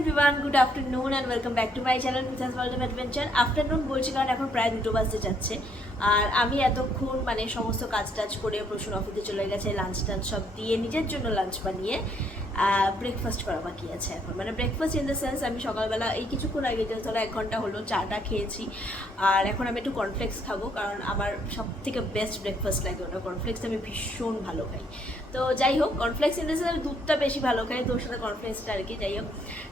Everyone, good afternoon and welcome back to my channel পিথাস world of adventure. Afternoon বলছি কারণ এখন প্রায় 2টো বাজতে যাচ্ছে। আর আমি এতক্ষণ সমস্ত কাজ টাজ করে প্রসূন অফিসে চলে গেছে, লাঞ্চ টাঞ্চ সব দিয়ে নিজের জন্য লাঞ্চ বানিয়ে ব্রেকফাস্ট করা বাকি আছে এখন। ব্রেকফাস্ট ইন দ্য সেন্স আমি সকালবেলা এই কিছুক্ষণ আগে ধরো 1 ঘন্টা হলো চাটা খেয়েছি। আর এখন আমি একটু কর্নফ্লেক্স খাবো, কারণ আমার সব থেকে বেস্ট ব্রেকফাস্ট লাগে ওটা। কর্নফ্লেক্স আমি ভীষণ ভালো খাই। তো যাই হোক, কর্নফ্লেক্স ইন দ্য সেন্স আমি দুধটা বেশি ভালো খাই, তোর সাথে কর্নফ্লেক্সটা আর কি। যাই হোক,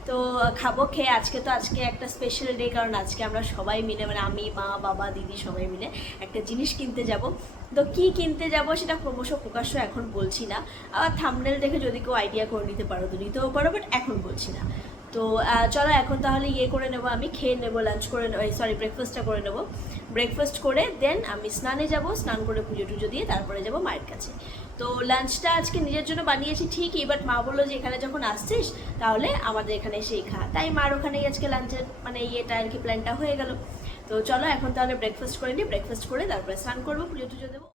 তো খাবো। খেয়ে আজকে একটা স্পেশাল ডে, কারণ আজকে আমরা সবাই মিলে আমি, মা, বাবা, দিদি সবাই মিলে একটা জিনিস কিনতে যাব। তো কি কিনতে যাব সেটা ক্রমশ প্রকাশ্য এখন বলছি না। আবার থাম্বনেল দেখে যদি কেউ আইডিয়া করে নিতে পারো তো নিতেও পারো, বাট এখন বলছি না। তো চলো এখন তাহলে করে নেবো, আমি খেয়ে নেবো, লাঞ্চ করে ব্রেকফাস্টটা করে নেবো। ব্রেকফাস্ট করে দেন আমি স্নানে যাব, স্নান করে পুজো টুজো দিয়ে তারপরে যাব মায়ের কাছে। তো লাঞ্চটা আজকে নিজের জন্য বানিয়েছি ঠিকই, বাট মা বললো যে এখানে যখন আসছিস তাহলে আমাদের এখানে এসেই খা, তাই মার ওখানেই আজকে লাঞ্চের ইয়েটা আর কি প্ল্যানটা হয়ে গেল। তো চলো এখন তাহলে ব্রেকফাস্ট করে নিই, ব্রেকফাস্ট করে তারপরে স্নান করবো, পুজো টুজো দেবো।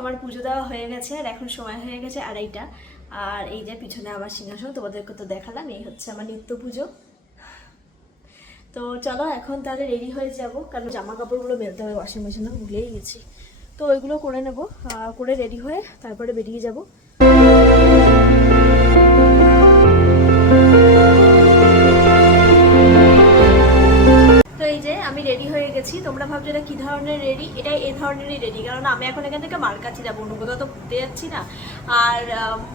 আমার পুজো দেওয়া হয়ে গেছে আর এখন সময় হয়ে গেছে 2:30। আর এই যে পিছনে আমার সিংহাসন, তোমাদেরকে তো দেখালাম, এই হচ্ছে আমার নিত্য পুজো। তো চলো এখন তাহলে রেডি হয়ে যাব, কারণ জামা কাপড়গুলো মেলতে হবে ওয়াশিং মেশিনে, ভুলেই গেছি। তো ওইগুলো করে নেব, করে রেডি হয়ে তারপরে বেরিয়ে যাব। তো এই যে আমি রেডি হয়ে গেছি। তোমরা ভাবছো এটা কী ধরনের রেডি? এটা এই ধরনেরই রেডি, কারণ আমি এখন এখান থেকে মার কাছে যাবো, অন্য কোথাও তো ঘুরতে যাচ্ছি না। আর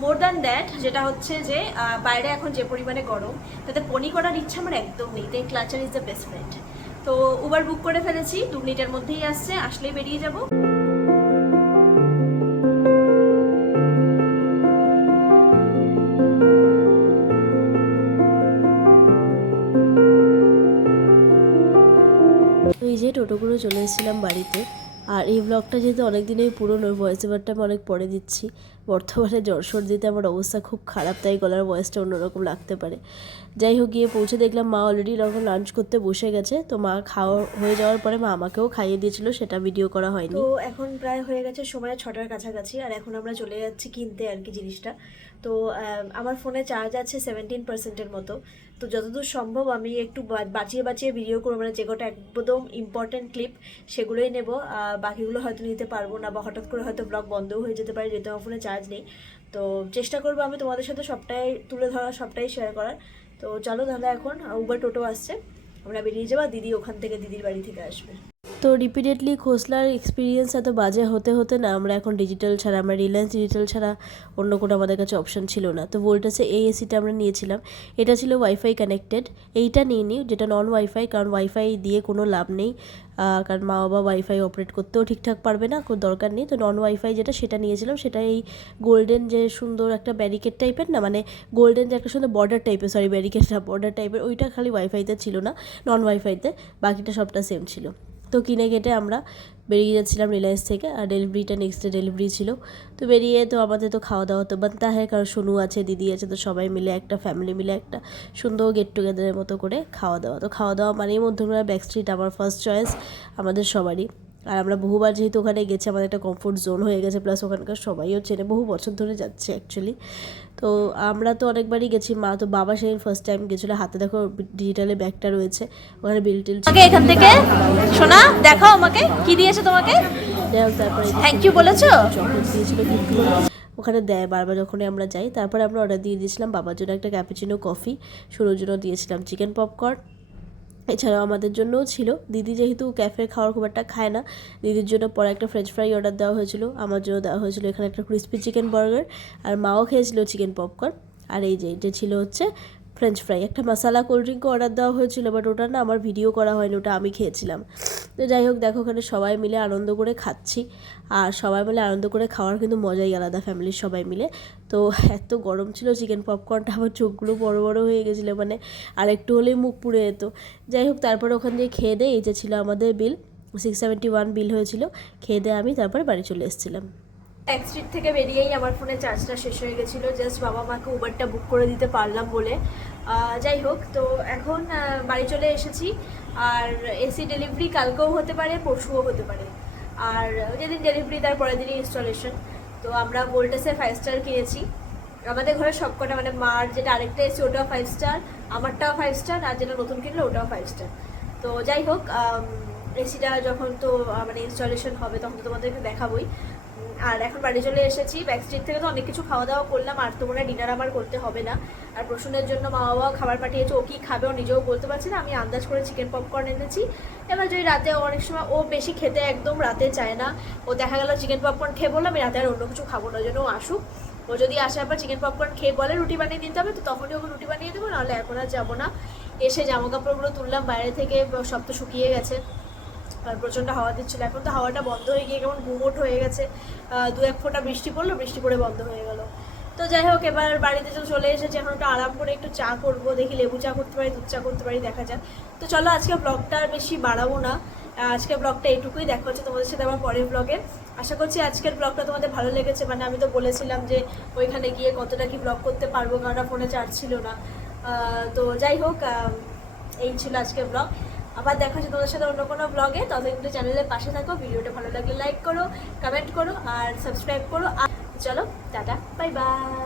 মোর দ্যান দ্যাট যেটা হচ্ছে যে বাইরে এখন যে পরিমাণে গরম, তাতে পনি করার ইচ্ছা আমার একদম নেই, তাই clutcher is the best friend. তো উবার বুক করে ফেলেছি, 2 মিনিটের মধ্যেই আসছে, আসলেই বেরিয়ে যাবো। তো এই যে টোটোগুলো চলে এসেছিলাম বাড়িতে। আর এই ব্লগটা যেহেতু অনেক দিনেই পুরনো, ভয়েস ওভারটা আমি অনেক পরে দিচ্ছি। বর্তমানে জ্বর সর্দিতে আমার অবস্থা খুব খারাপ, তাই গলার ভয়েসটা অন্যরকম লাগতে পারে। যাই হোক, গিয়ে পৌঁছে দেখলাম মা অলরেডি এরকম লাঞ্চ করতে বসে গেছে। তো মা খাওয়া হয়ে যাওয়ার পরে মা আমাকেও খাইয়ে দিয়েছিল, সেটা ভিডিও করা হয়নি। তো এখন প্রায় হয়ে গেছে সময় 6টার কাছাকাছি, আর এখন আমরা চলে যাচ্ছি কিনতে আর কি জিনিসটা। তো আমার ফোনে চার্জ আছে 17%-এর মতো। তো যতদূর সম্ভব আমি একটু বাঁচিয়ে বাঁচিয়ে ভিডিও করবো, যে কটা একদম ইম্পর্টেন্ট ক্লিপ সেগুলোই নেব। বাকিগুলো হয়তো নিতে পারবো না, বা হঠাৎ করে হয়তো ব্লগ বন্ধও হয়ে যেতে পারে, যেহেতু আমার ফোনে চার্জ নেই। তো চেষ্টা করবো আমি তোমাদের সাথে সবটাই তুলে ধরার, সবটাই শেয়ার করার। তো চলো তাহলে এখন উবার টোটো আসছে, আমরা বেরিয়ে যাবো। দিদি ওখান থেকে, দিদির বাড়ি থেকে আসবে। তো রিপিটেডলি খোসলার এক্সপিরিয়েন্স এত বাজে হতে হতে না, আমরা এখন ডিজিটাল ছাড়া, আমরা রিলায়েন্স ডিজিটাল ছাড়া অন্য কোনো আমাদের কাছে অপশান ছিল না। তো ভোল্টাসে এই এসিটা আমরা নিয়েছিলাম, এটা ছিল ওয়াইফাই কানেক্টেড। এইটা নিয়ে নিই যেটা নন ওয়াইফাই, কারণ ওয়াইফাই দিয়ে কোনো লাভ নেই, কারণ মা বাবা ওয়াইফাই অপারেট করতেও ঠিকঠাক পারবে না, কোনো দরকার নেই। তো নন ওয়াইফাই যেটা, সেটা নিয়েছিলাম। সেটা এই গোল্ডেন যে সুন্দর একটা ব্যারিকেড টাইপের, না গোল্ডেন যে একটা সুন্দর বর্ডার টাইপের, সরি ব্যারিকেড না, বর্ডার টাইপের, ওইটা খালি ওয়াইফাইতে ছিল না, নন ওয়াইফাইতে, বাকিটা সবটা সেম ছিল। তো কিনে কেটে আমরা বেরিয়ে যাচ্ছিলাম রিলায়েন্স থেকে। আর ডেলিভারিটা নেক্সট ডে ডেলিভারি ছিল। তো বেরিয়ে তো আমাদের তো খাওয়া দাওয়া তো বানতা হয়, কারণ সোনু আছে, দিদি আছে, তো সবাই মিলে একটা ফ্যামিলি মিলে একটা সুন্দর গেট টুগেদারের মতো করে খাওয়া দাওয়া। তো খাওয়া দাওয়া মানেই মধ্যমগ্রাম ব্যাকস্ট্রিট আমার ফার্স্ট চয়েস, আমাদের সবারই। আর আমরা বহুবার যেহেতু ওখানে গেছি, আমাদের একটা কমফোর্ট জোন হয়ে গেছে, প্লাস ওখানকার সবাইও চেনে, বহু বছর ধরে যাচ্ছে অ্যাকচুয়ালি। তো আমরা তো অনেকবারই গেছি, মা তো বাবা সেই ফার্স্ট টাইম গেছিলো। হাতে দেখো ডিজিটালে ব্যাগটা রয়েছে, ওখানে বিল টিল এখান থেকে। শোনা, দেখাও আমাকে কি দিয়েছে তোমাকে। তারপরে থ্যাংক ইউ বলেছো, চকলেট দিয়েছিল কিন্তু ওখানে দেয় বারবার যখনই আমরা যাই। তারপরে আমরা অর্ডার দিয়ে দিয়েছিলাম বাবার জন্য একটা ক্যাপুচিনো কফি, সোনুর জন্য দিয়েছিলাম চিকেন পপকর্ন, এছাড়াও আমাদের জন্যও ছিল। দিদি যেহেতু ক্যাফের খাওয়ার খুব একটা খায় না, দিদির জন্য পরে একটা ফ্রেঞ্চ ফ্রাই অর্ডার দেওয়া হয়েছিল, আমার জন্য দেওয়া হয়েছিল এখানে একটা ক্রিস্পি চিকেন বার্গার, আর মাও খেয়েছিল চিকেন পপকর্ন। আর এই যে এটা ছিল হচ্ছে ফ্রেঞ্চ ফ্রাই, একটা মশালা কোল্ড ড্রিঙ্কও অর্ডার দেওয়া হয়েছিল, বাট ওটা না আমার ভিডিও করা হয়নি, ওটা আমি খেয়েছিলাম। তো যাই হোক, দেখো ওখানে সবাই মিলে আনন্দ করে খাচ্ছি, আর সবাই মিলে আনন্দ করে খাওয়ার কিন্তু মজাই আলাদা, ফ্যামিলির সবাই মিলে। তো এত গরম ছিল চিকেন পপকর্নটা, আমার চোখগুলো বড় বড় হয়ে গেছিলো, মানে আর একটু হলেই মুখ পুড়ে যেত। যাই হোক, তারপরে ওখান দিয়ে খেয়ে দেয়, এই যে ছিল আমাদের বিল, 671 বিল হয়েছিল। খেয়ে দিয়ে আমি তারপরে বাড়ি চলে এসেছিলাম। এক স্ট্রিট থেকে বেরিয়েই আমার ফোনে চার্জটা শেষ হয়ে গেছিলো, জাস্ট বাবা মাকে উবারটা বুক করে দিতে পারলাম বলে। যাই হোক, তো এখন বাড়ি চলে এসেছি। আর এসি ডেলিভারি কালকেও হতে পারে, পরশুও হতে পারে। আর যেদিন ডেলিভারি তার পরের দিনই ইনস্টলেশন। তো আমরা ভোল্টেসের 5 স্টার কিনেছি। আমাদের ঘরে সবকটা, মানে মার যেটা আরেকটা এসি ওটাও 5 স্টার, আমারটাও 5 স্টার, আর যেটা নতুন কিনলো ওটাও 5 স্টার। তো যাই হোক, এসিটা যখন তো মানে ইনস্টলেশন হবে তখন তো তোমাদেরকে দেখাবোই। আর এখন বাড়ি চলে এসেছি। ব্যাক স্ট্রিট থেকে তো অনেক কিছু খাওয়া দাওয়া করলাম, আর তো মনে হয় ডিনার আমার করতে হবে না। আর প্রসূনের জন্য মা বাবাও খাবার পাঠিয়েছে, ও কী খাবে ও নিজেও বলতে পারছি না। আমি আন্দাজ করে চিকেন পপকর্ন এনেছি। এবার যদি রাতে অনেক সময় ও বেশি খেতে একদম রাতে চায় না, ও দেখা গেল চিকেন পপকর্ন খেয়ে বললো আমি রাতে আর অন্য কিছু খাবো না, ওই জন্য ও আসুক। ও যদি আসার পর চিকেন পপকর্ন খেয়ে বলে রুটি বানিয়ে দিতে হবে, তো তখনই ওকে রুটি বানিয়ে দেবো, নাহলে এখন আর যাবো না। এসে জামা কাপড়গুলো তুললাম বাইরে থেকে, সব তো শুকিয়ে গেছে, আর প্রচণ্ড হাওয়া দিচ্ছিলো। এখন তো হাওয়াটা বন্ধ হয়ে গিয়ে কেমন গুমোট হয়ে গেছে। 2-1 ফোঁটা বৃষ্টি পড়লো, বৃষ্টি পড়ে বন্ধ হয়ে গেল। তো যাই হোক, এবার বাড়িতে তো চলে এসেছি, এখন একটু আরাম করে একটু চা করবো, দেখি লেবু চা করতে পারি, দুধ চা করতে পারি, দেখা যাক। তো চলো, আজকে ব্লগটা আর বেশি বাড়াবো না, আজকে ব্লগটা এইটুকুই। দেখা হচ্ছে তোমাদের সাথে আমার পরের ব্লগে। আশা করছি আজকের ব্লগটা তোমাদের ভালো লেগেছে। মানে আমি তো বলেছিলাম যে ওইখানে গিয়ে কতটা কি ব্লগ করতে পারবো, কারণ ফোনে চার্জ ছিল না। তো যাই হোক, এই ছিল আজকের ব্লগ। আবার দেখা হচ্ছে তোমাদের সাথে অন্য কোনো ব্লগে। ততদিন কিন্তু চ্যানেলের পাশে থাকো, ভিডিওটা ভালো লাগলে লাইক করো, কমেন্ট করো আর সাবস্ক্রাইব করো। আর চলো, টাটা, বাই বাই।